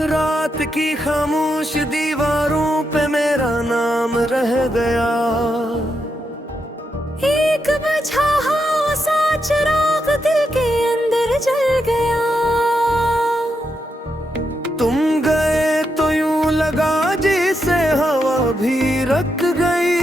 रात की खामोश दीवारों पे मेरा नाम रह गया। एक बुझा हुआ सा चिराग दिल के अंदर जल गया। तुम गए तो यूं लगा जैसे हवा भी रख गई।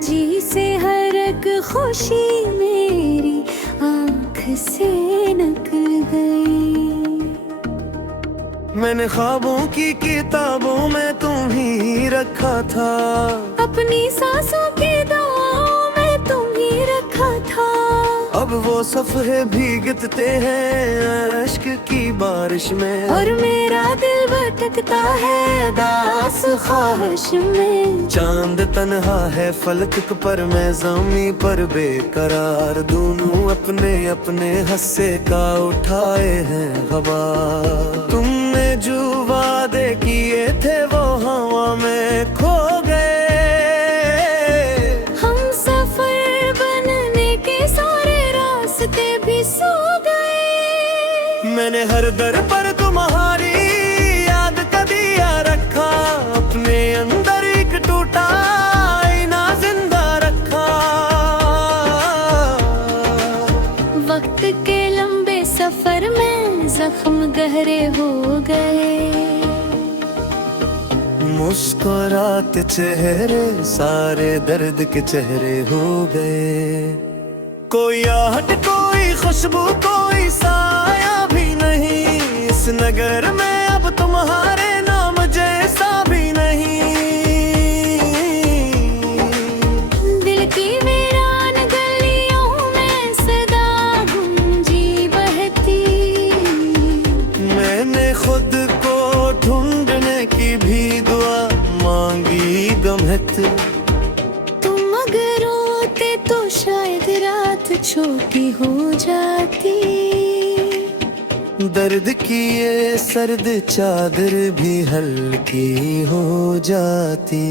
जी से हर एक खुशी मेरी आँख से निकल गई। मैंने ख्वाबों की किताबों में तुम ही रखा था। अपनी सांसों की दुआओं में तुम ही रखा था। अब वो सफ़े भीगते हैं अश्क की बारिश में, और मेरा दिल भटकता है दास ख्वाहिश में। चांद तन्हा है फलक पर, मैं ज़मी पर बेकरार। दोनों अपने अपने हस्से का उठाए हैं ग़बार। तुमने जो वादे किए थे वो हवा में खो गए। हम सफर बनने के सारे रास्ते भी सो गए। मैंने हर दर पर तुम्हारी याद का दिया रखा। अपने अंदर एक टूटा आईना जिंदा रखा। वक्त के लंबे सफर में जख्म गहरे हो गए। मुस्कुराते चेहरे सारे दर्द के चेहरे हो गए। कोई आहट कोई खुशबू कोई साया भी नहीं इस नगर में अब तुम्हारे नाम जैसा भी नहीं। दिल की वीरान गलियों में सदा गूंजी बहती। मैंने खुद को ढूंढने की भी दुआ मांगी गमहत। तुम अगर रोते तो शायद रात छोटी हो जाती। दर्द की ये सर्द चादर भी हल्की हो जाती।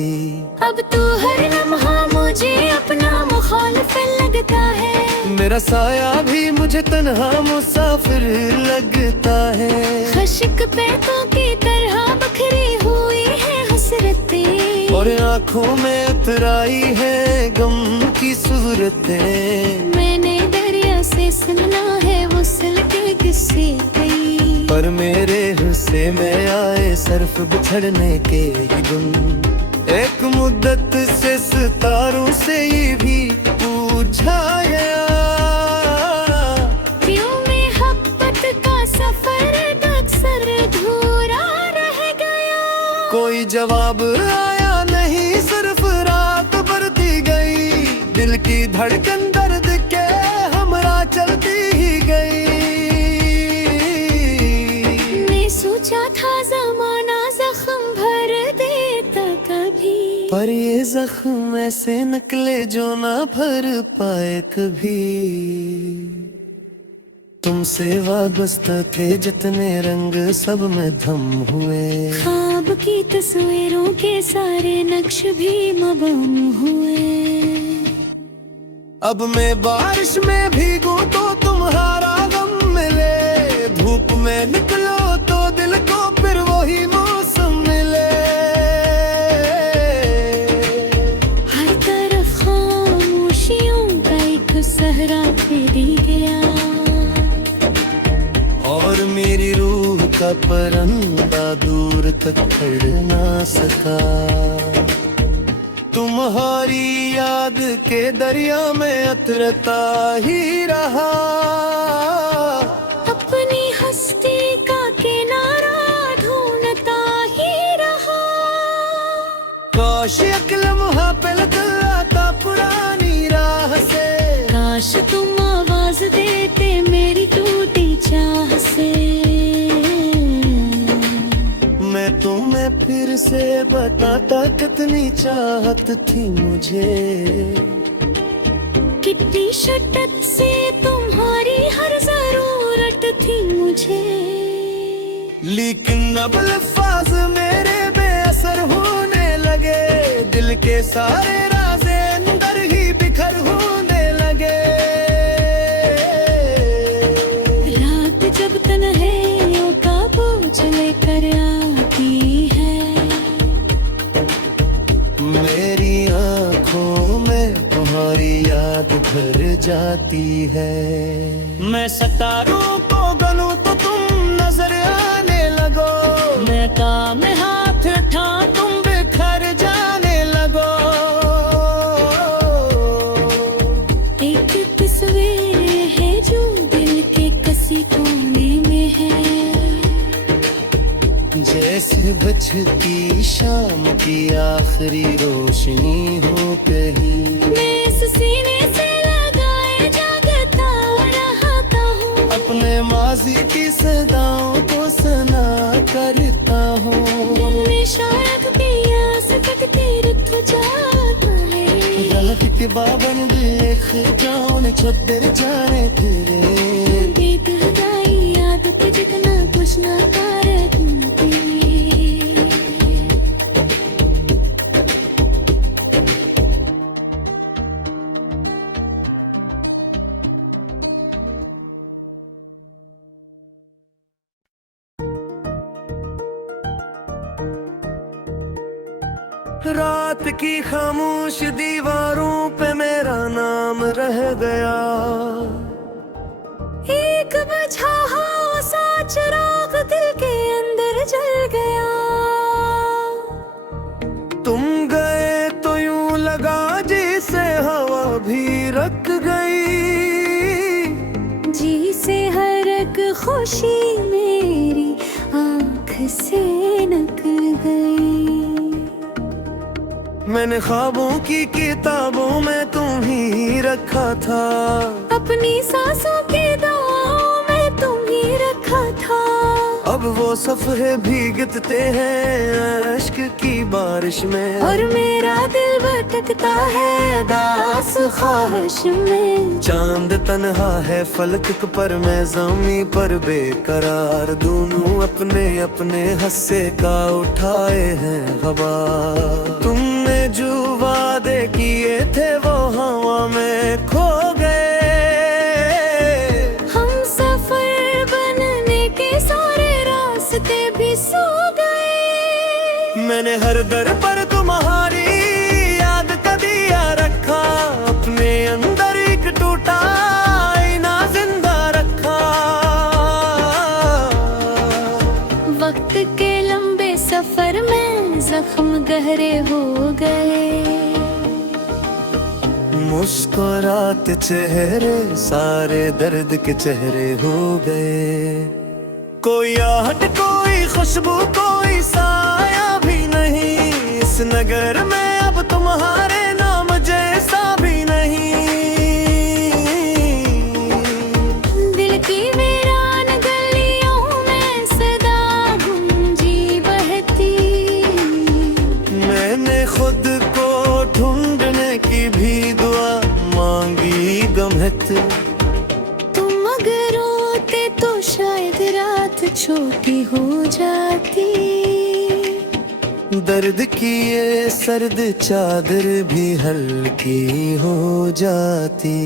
अब तो हर लम्हा मुझे अपना मुखालिफ लगता है। मेरा साया भी मुझे तन्हा मुसाफिर लगता है। खशिक पैतों की तरह बखरी हुई है हसरतें। और आँखों में उतराई है गम की सूरतें। मैंने दरिया से सुना है वसल के किस्से कई। पर मेरे हिस्से में आए सर्फ बिछड़ने के ही गुन। एक मुद्दत से सितारों से ये भी पूछा गया। क्यों मोहब्बत का सफर अक्सर अधूरा रह गया। कोई जवाब आया नहीं सिर्फ रात बढ़ती गई। दिल की धड़कन दर्द के हमरा चलती ही गई। मैं सोचा था जमाना जख्म भर देता कभी। पर ये जख्म ऐसे निकले जो ना भर पाए कभी। तुमसे वाबस्ता थे जितने रंग सब में धम हुए। ख्वाब की तस्वीरों के सारे नक्श भी मबम हुए। अब मैं बारिश में भीगूं तो तुम्हारा गम मिले। धूप में निकलो तो दिल को फिर वही मौसम मिले। हर तरफ खामोशियों का एक सहरा फैली गया। और मेरी रूह का परंदा दूर तक खड़ ना सका। तुम्हारी याद के दरिया में अतरता ही रहा। अपनी हस्ती का किनारा ढूंढता ही रहा। काश एक लम्हा पलट आता पुरानी राह से। काश तुम आवाज देते मेरी टूटी चाह से। मैं तुम्हें फिर से बताता कितनी चाहत थी मुझे। कितनी शिद्दत से तुम्हारी हर जरूरत थी मुझे। लेकिन अब अल्फाज मेरे बेअसर होने लगे। दिल के सारे राज़े अंदर ही बिखर होने लगे। रात जब तन्हाइयों का बोझ जाती है। मैं सितारों को गनूं तो तुम नजर आने लगो, मैं काम में हाथ उठा तुम बिखर जाने लगो। एक तस्वीर है जो दिल के किसी कोने में है, जैसे बचती शाम की आखिरी रोशनी हो कहीं। मैं इस सीने से लगाए जागता रहता हूँ, अपने माजी की सदाओं को सुना करता हूँ। दिल में शायद प्यास तकती रुत जाता है। रात के बाबन देख जाऊं छुट्टर जाने तेरे, बेदुदाई आदत जितना कुछ ना करती। रात की खामोश दीवारों पे मेरा नाम रह गया। एक बुझा हुआ सा चिराग दिल के अंदर जल गया। तुम गए तो यूं लगा जैसे हवा भी रख गई, जी से हर एक खुशी मेरी आँख से निकल गई। मैंने ख्वाबों की किताबों में तुम ही रखा था, अपनी सांसों की दुआओं में तुम ही रखा था। अब वो सफ़े भीगते हैं अश्क की बारिश में, और मेरा दिल भटकता है दास ख्वाहिश में। चांद तन्हा है फलक पर मैं ज़मीं पर बेकरार, दोनों अपने अपने हस्से का उठाए हैं हवा। तुमने जो वादे किए थे वो हवा में खो गए, हम सफर बनने के सारे रास्ते भी सो गए। मैंने हर दर पर तुम्हारी याद का दिया रखा, अपने अंदर एक टूटा आईना जिंदा रखा। वक्त के लंबे सफर में जख्म गहरे हो गए। मुस्कुराते चेहरे सारे दर्द के चेहरे हो गए। कोई आहट कोई खुशबू कोई साया भी नहीं, इस नगर में अब तुम्हारे नाम जैसा भी नहीं। दिल की वीरान गलियों में सदा गूंजी बहती, मैंने खुद को ढूंढने की भी दुआ मांगी गमहत। तुम अगर रोते तो शायद रात छोटी हो जाती, दर्द की ये सर्द चादर भी हल्की हो जाती।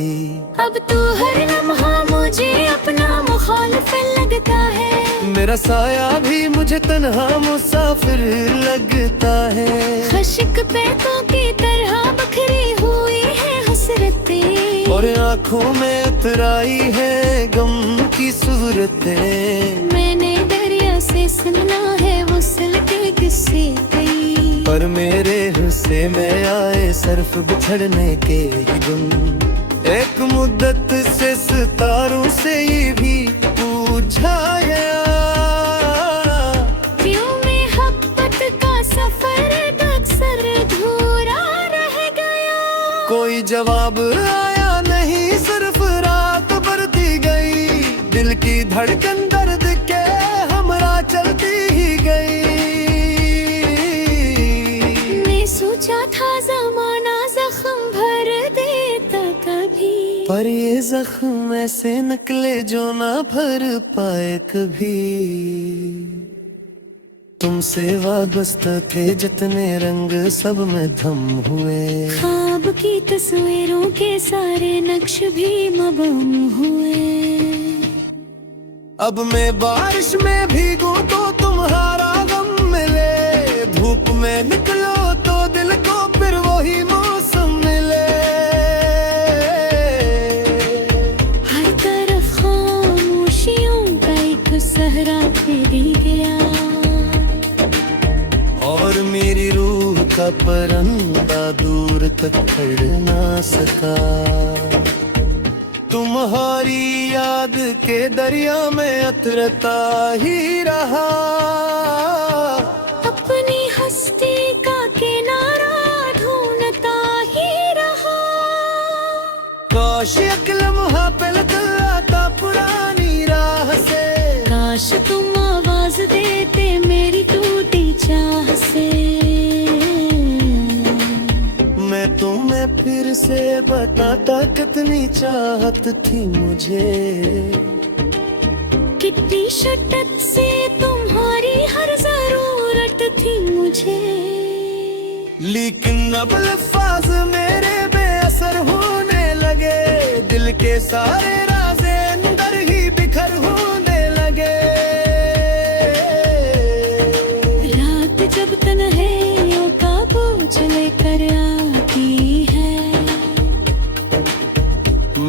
अब तो हर लम्हा मुझे अपना मुखालिफ लगता है, मेरा साया भी मुझे तन्हा मुसाफिर लगता है। खशिक पैतों की तरह बखरी हुई है हसरतें, और आँखों में उतराई है गम की सूरतें। मैंने दरिया से सुना है वसल के किस्से कई, पर मेरे हिस्से में आए सर्फ बिछड़ने के ही गुन। एक मुद्दत से सितारों से ये भी पूछा गया, क्यों मोहब्बत का सफर अक्सर अधूरा रह गया। कोई जवाब आया नहीं, सिर्फ रात बढ़ती गई। दिल की धड़कन दर्द के हमरा चलती ही गई। मैं सोचा था जमाना जख्म भर देता कभी, पर ये जख्म ऐसे निकले जो ना भर पाए कभी। तुमसे वाबस्ता थे जितने रंग सब में धम हुए, ख्वाब की तस्वीरों के सारे नक्श भी मबहूम हुए। अब मैं बारिश में भीगूं तो तुम्हारा गम मिले, धूप में निकलो तो दिल को फिर वही मौसम मिले। ठुकरा तेरी गया। और मेरी रूह का परिंदा दूर तक खड़ ना सका। तुम्हारी याद के दरिया में उतरता ही रहा। अपनी हस्ती का किनारा ढूंढता ही रहा। काश एक लम्हा पल आता पुरानी राह से। काश तुम आवाज देते मेरी टूटी चाह से। मैं तुम्हें फिर से बताता कितनी चाहत थी मुझे। कितनी शिद्दत से तुम्हारी हर जरूरत थी मुझे। लेकिन अब अल्फाज मेरे बेअसर होने लगे। दिल के सारे राज़े अंदर ही बिखर होने लगे। रात जब तन्हाइयों का बोझ लेकर आती है।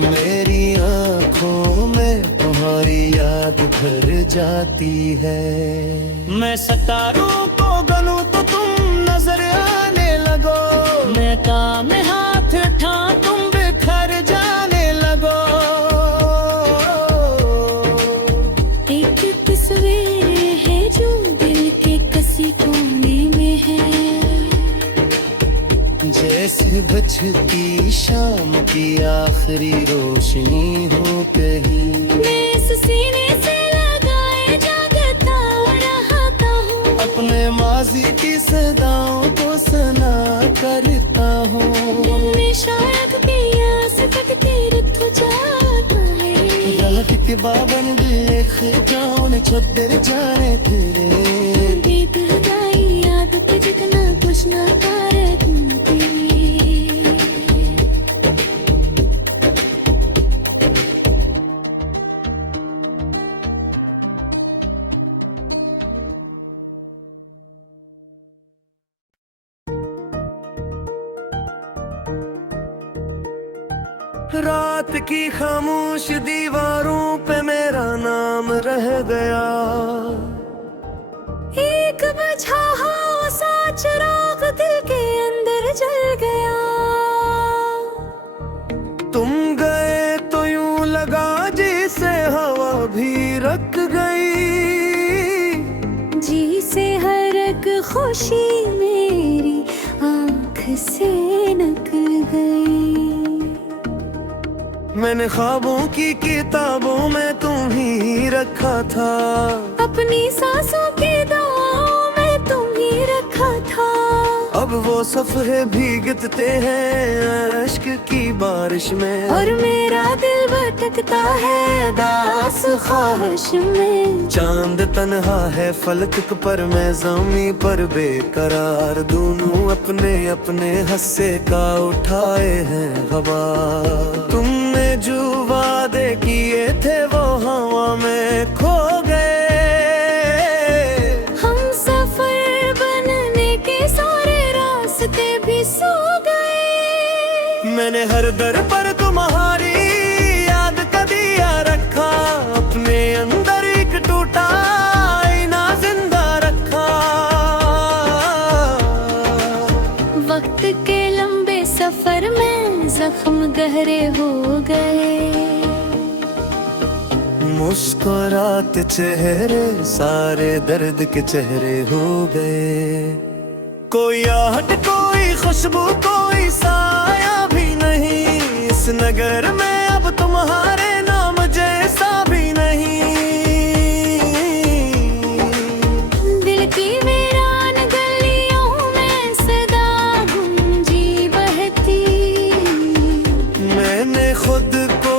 मेरी आँखों में तुम्हारी याद भर जाती है। मैं सितारों को गनूं तो तुम नजर आने लगो। मैं काम हाथ उठा तुम बिखर जाने लगो। एक तस्वीर है जो दिल के किसी कोने में है। जैसे बजती शाम की आखिरी रोशनी हो कहीं। मैं इस सीने से लगाए जागता रहता हूँ। अपने माजी की सदाओं को सुना करता हूँ। दिल में शायद प्यास कटती रुत जाता है। रात के बाबन देख जाऊं छुट्टर जाने फिरे। गीत गाई याद पे जितना कुछ ना करे रात की खामोश दीवारों पे मेरा नाम रह गया। एक बुझा हुआ सा चिराग दिल के अंदर जल गया। तुम गए तो यूं लगा जैसे हवा भी रख गई। जी से हर एक खुशी मेरी आँख से नक गई। मैंने ख्वाबों की किताबों में तुम ही रखा था। अपनी सांसों की दुआओं में तुम ही रखा था। अब वो सफ़े भीगते हैं अश्क की बारिश में। और मेरा दिल भटकता है दास ख्वाहिश में। चांद तन्हा है फलक पर मैं ज़मीं पर बेकरार। दोनों अपने अपने हस्से का उठाए हैं गवाह। तुमने जो वादे किए थे वो हवा में खो गए। हम सफर बनने के सारे रास्ते भी सो गए। मैंने हर दर पर तुम्हारी याद का दिया रखा। अपने अंदर एक टूटा आईना जिंदा रखा। वक्त के लंबे सफर में जख्म गहरे हो गए। मुस्कुराते चेहरे सारे दर्द के चेहरे हो गए। कोई आहट कोई खुशबू कोई साया भी नहीं। इस नगर में अब तुम्हारे नाम जैसा भी नहीं। दिल की वीरान गलियों में सदा गूंजी बहती। मैंने खुद को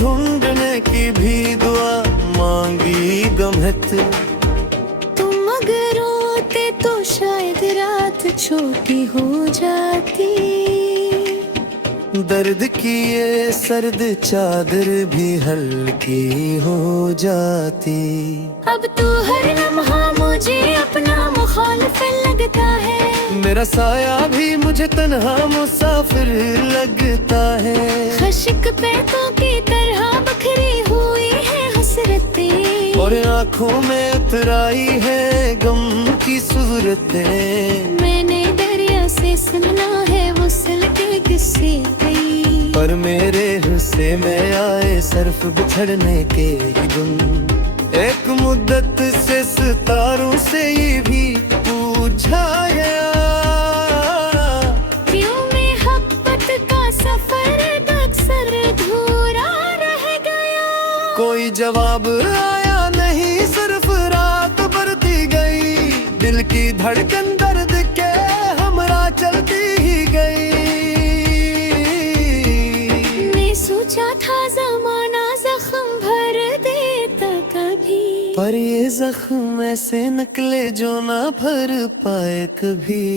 ढूंढने की भी दुआ मांगी गमहत। तुम अगर रोते तो शायद रात छोटी हो जाती। दर्द की ये सर्द चादर भी हल्की हो जाती। अब तो हर लम्हा मुझे अपना मुखालिफ लगता है। मेरा साया भी मुझे तन्हा मुसाफिर लगता है। खश्क पैतों की तरह बखरी हुई है हसरतें। और आंखों में उतराई है गम की सूरतें। मैंने दरिया से सुना है वसल के किस्से कई, पर मेरे हिस्से में आए सर्फ बिछड़ने के ही दिन। एक मुद्दत से सितारों से ये भी पूछा गया, क्यों मोहब्बत का सफर अक्सर अधूरा रह गया। कोई जवाब आया नहीं, सिर्फ रात बढ़ती गई, दिल की धड़कन दर्द के हमरा चलती ही गई। मैं सोचा था जमाना जख्म भर देता कभी, पर ये जख्म ऐसे निकले जो ना भर पाए कभी।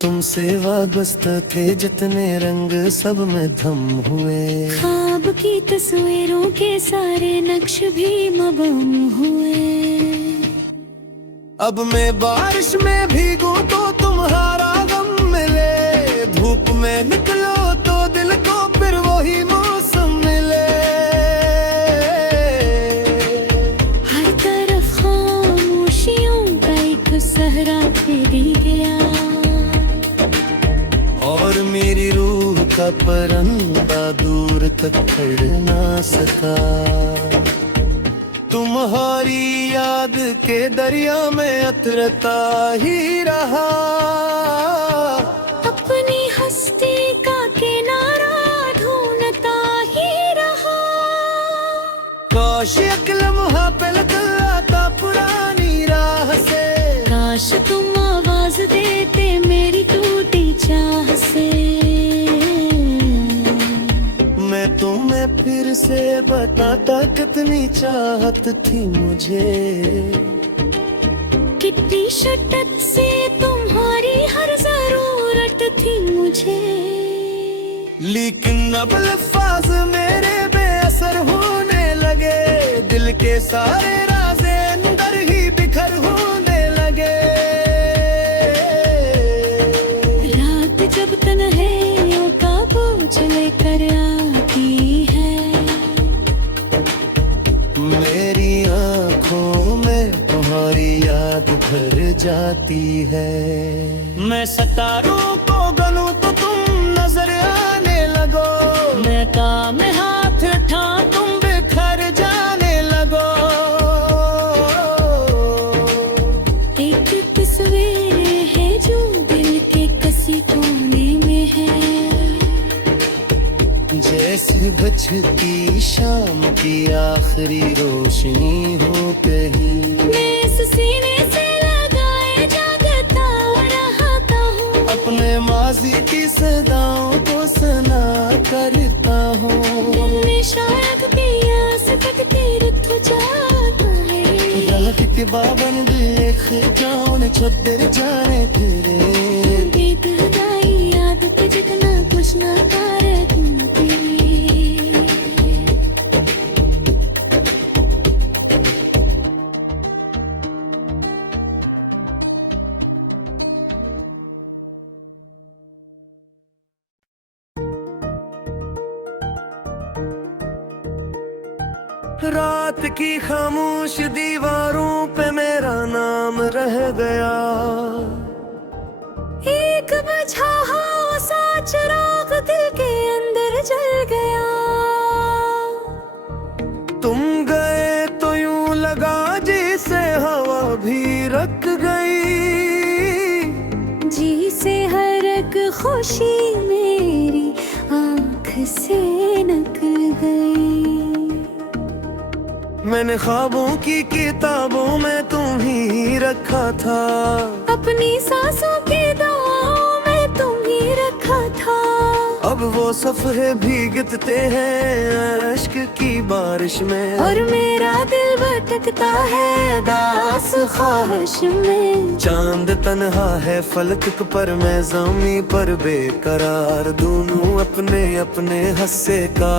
तुमसे वाबस्ता थे जितने रंग सब में धम हुए, ख्वाब की तस्वीरों के सारे नक्श भी मबम हुए। अब मैं बारिश में भीगूं तो तुम्हारा गम मिले, धूप में निकलो तो दिल को फिर वही मौसम मिले। हर तरफ खामोशियों का एक सहरा फैली गया, और मेरी रूह का परिंदा दूर तक खड़ ना सका। तुम्हारी याद के दरिया में उतरता ही रहा, अपनी हस्ती का किनारा ढूंढता ही रहा। काश एक लम्हा पलट आता पुरानी राह से, काश तुम आवाज देते मेरी टूटी चाह से। मैं तुम्हें फिर से बताता कितनी चाहत थी मुझे, कितनी शिद्दत से तुम्हारी हर जरूरत थी मुझे। लेकिन अब अल्फाज मेरे बेअसर होने लगे, दिल के सारे राज़े अंदर ही बिखर होने लगे। रात जब तन्हाइयों का बोझ लेकर आती है, मेरी आंखों में तुम्हारी याद भर जाती है। मैं सितारों को गनूं तो तुम नजर आने लगो, मैं काम में हाथ उठा तुम बिखर जाने लगो। एक तस्वीर है जो दिल के किसी कोने में है, जैसे बचती शाम की आखिरी रोशनी हो कहीं। मैं इस सीने से लगाए जागता रहता हूँ, अपने माजी की सदाओं को सुना करता हूँ। दिल में शायद प्यास तकती रुक जाता है। रात के बाबन देख जाऊन छुट्टर जाने फिरे, बीत गई याद पे जितना कुछ ना कर रात की खामोश दीवारों पे मेरा नाम रह गया, एक बुझा हुआ सा चिराग दिल के अंदर जल गया। तुम गए तो यूं लगा जैसे हवा भी रख गई, जी से हर एक खुशी मेरी आँख से निकल गई। मैंने ख्वाबों की किताबों में तुम ही रखा था, अपनी सांसों की दुआओं में तुम ही रखा था। अब वो सफ़े भीगते हैं अश्क की बारिश में, और मेरा दिल भटकता है दास ख्वाहिश में। चांद तन्हा है फलक पर, मैं ज़मीं पर बेकरार, दोनों अपने अपने हस्से का